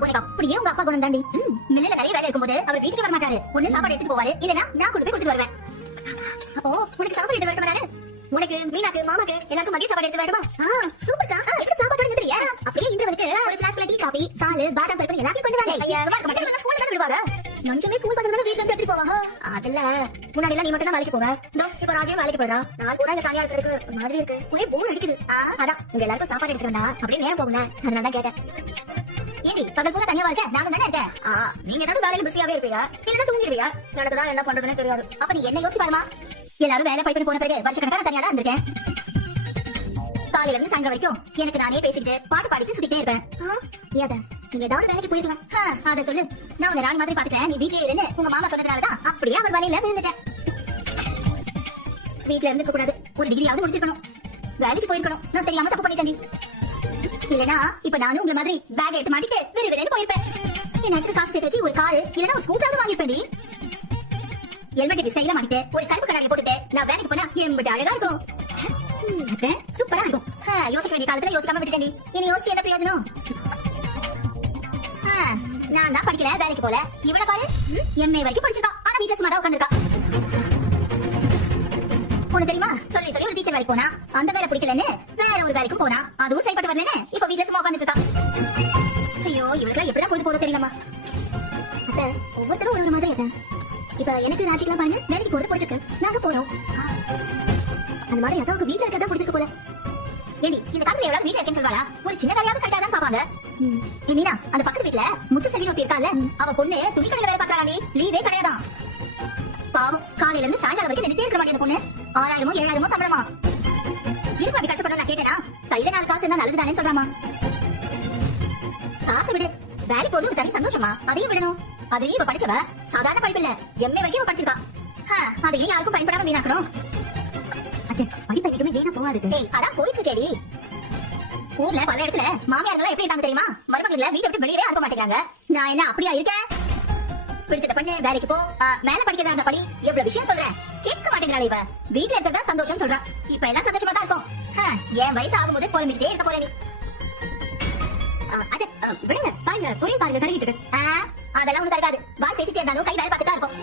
உனக்கு அப்படியே உங்க அப்பா குணம் தாண்டி. மில்லுல நிறைய வேலை இருக்கும்போது அவர் வீட்டுக்கு வர மாட்டாரு. ஒண்ணு சாப்பாடு எடுத்துட்டு போவாரு, இல்லனா நான் கொண்டு போய் கொடுத்துட்டு வருவேன். அப்போ உனக்கு சாப்பாடு எடுத்து வரட்டுமா? நானு உனக்கு மீனாக்கு மாமாக்கு எல்லாருக்கும் மதிய சாப்பாடு எடுத்து வரட்டுமா? சூப்பர்க்கா. எப்படி சாப்பாடு பண்ணுங்க தெரியா? அப்படியே இன்டர்வலுக்கு ஒரு ஃபிளாஸ்க்ல டீ காபி பால் பாதாம் பருப்பு எல்லாத்தையும் கொண்டு வாங்க. ஐயா சும்மா இருக்க மாட்டேன். ஸ்கூல்ல தான் விடுவாங்க. நஞ்சமே ஸ்கூல் பசங்க தான் வீட்ல இருந்து எடுத்துட்டு போவாங்க. அதல்ல முன்னாடி எல்லாம் நீ மட்டும் தான் வேலைக்கு போவ. இதோ இப்ப ராஜியும் வேலைக்கு போறா. நான் கூட இந்த தனியா இருக்கிறதுக்கு ஒரு மாதிரி இருக்கு. ஒரே போர் அடிக்குது. அதான் உங்க எல்லாருக்கும் சாப்பாடு எடுத்து வந்தா அப்படியே நேரம் போகல. அதனால தான் கேட்டேன். ஏடி பகல் பூரா தனியா இருக்க? நானும் தானே இருக்கேன். நீங்க ஏதாவது வேலையில பிஸியாவே இருப்பீங்க, இல்லன்னா தூங்கிடுவீங்க. எனக்கு தான் என்ன பண்றதுன்னு தெரியாது. அப்ப நீ என்ன யோசிச்சு பாருமா. எல்லாரும் வேலை போய் போன பிறகு வருஷக்கணக்கான தனியா தான் இருந்திருக்கேன். காலையில இருந்து சாயந்தரம் வரைக்கும் எனக்கு நானே பேசிட்டு பாட்டு பாடிட்டு சுத்திட்டே இருப்பேன். நீங்க ஏதாவது வேலைக்கு போயிருக்கலாம். அத சொல்லு. நான் உன்னை ராணி மாதிரி பாத்துக்கிறேன், நீ வீட்லயே இருந்து உங்க மாமா சொன்னதுனாலதான் அப்படியே அவர் வேலையில விழுந்துட்டேன். வீட்டுல இருந்துக்க கூடாது, ஒரு டிகிரியாவது முடிச்சிருக்கணும், வேலைக்கு போயிருக்கணும். நான் தெரியாம தப்பு பண்ணிட்டேன். இல்லனா இப்ப நானும் உங்களை மாதிரி பேக் எடுத்து மாட்டிட்டு விறுவிறுன்னு போயிருப்பேன். எனக்கு காசு சேர்த்து வச்சு ஒரு காரு இல்லனா ஒரு ஸ்கூட்டராவது வாங்கிருப்பேன். ஹெல்மெட் சைடுல மாட்டிட்டு ஒரு கருப்பு கண்ணாடி போட்டுட்டு நான் வேலைக்கு போனா எம்பிட்டு அழகா இருக்கும். சூப்பரா இருக்கும். யோசிக்க வேண்டிய காலத்துல யோசிக்காம விட்டுட்டேன். இனி யோசிச்சு என்ன பிரயோஜனம்? நான் தான் படிக்கல, வேலைக்கு போல. இவள பாரு, எம்ஏ வரைக்கும் படிச்சிருக்கா, ஆனா வீட்டுல சும்மா தான் உட்கார்ந்திருக்கா. உனக்கு தெரியுமா, சொல்லி சொல்லி ஒரு டீச்சர் வேலைக்கு போனா, அந்த வேலை பிடிக்கலன்னு வேற ஒரு வேலைக்கும் போனா, அதுவும் செயல்பட்டு வரலன்னு இப்ப வீட்டுல சும்மா உட்கார்ந்துட்டு இருக்கா. ஐயோ, இவளுக்கு எப்படிதான் பொழுது போட தெரியலமா. அத்த ஒவ்வொருத்தரும் ஒரு மாதிரி அத்த. இப்ப எனக்கு ராஜிக்கெல்லாம் பாருங்க வேலைக்கு போறது பிடிச்சிருக்கு, நாங்க போறோம். அந்த மாதிரி அதாவுக்கு வீட்டுல இருக்கதான் பிடிச்சிருக்கு போல. ஏடி இந்த காலத்துல எவ்வளவு வீட்டுல இருக்கேன்னு சொல்வாளா? ஒரு சின்ன வேலையாவது கரெக்டா தான் பாப்பாங்க. மீனா அந்த பக்கத்து வீட்டுல முத்து செடி ஒருத்தி இருக்கால, அவ பொண்ணு துணி கடையில வேலை பாக்குறாளே, லீவே கிடையாதான். பாவம் காலையில இருந்து சாயங்காலம் வரைக்கும் நின்னுட்டே இருக்க மாட்டேங்குது பொண்ணு. 6000 7000 சம்பளமா. எதுக்கு அப்படி கஷ்டப்படும் நான் கேட்டேனா? கையில 4 காசு இருந்தா நல்லதுதானே சொல்றாமா. காசை விடு, வேலைக்கு போறது ஒரு தனி சந்தோஷமா, அதையும் விடணும். அதையும் இவ படிச்சவ சாதாரண படிப்பு இல்ல, எம்ஏ வரைக்கும் இவ படிச்சிருக்கா. அதையும் யாருக்கும் பயன்படாம வீணாக்கணும். படிப்பை எதுவுமே வீணா போகாது. அதான் போயிட்டு இருக்கேடி. ஊர்ல பல இடத்துல மாமியார்கள் எப்படி இருக்காங்க தெரியுமா? மருமகளை வீட்டை விட்டு வெளியவே அனுப்ப மாட்டேங்கிறாங்க. நான் என்ன அப்படியா இருக்கேன்? பிடிச்சத பண்ணு, வேலைக்கு போ, மேல படிக்கிறதா இருந்த படி, எவ்வளவு விஷயம் சொல்றேன், கேட்க மாட்டேங்கிறாள் இவ. வீட்டுல இருக்கிறதா சந்தோஷம் சொல்றா. இப்ப எல்லாம் சந்தோஷமா தான் இருக்கும். என் வயசு ஆகும்போது பொறுமிட்டே இருக்க போறேன். விடுங்க பாருங்க, புரியும் பாருங்க, கழுவிட்டு இருக்கு. அதெல்லாம் ஒண்ணு தருக்காது. வாய் பேசிட்டே இருந்தாலும் கை வேலை பார்த்துட்டா இருக்கும்.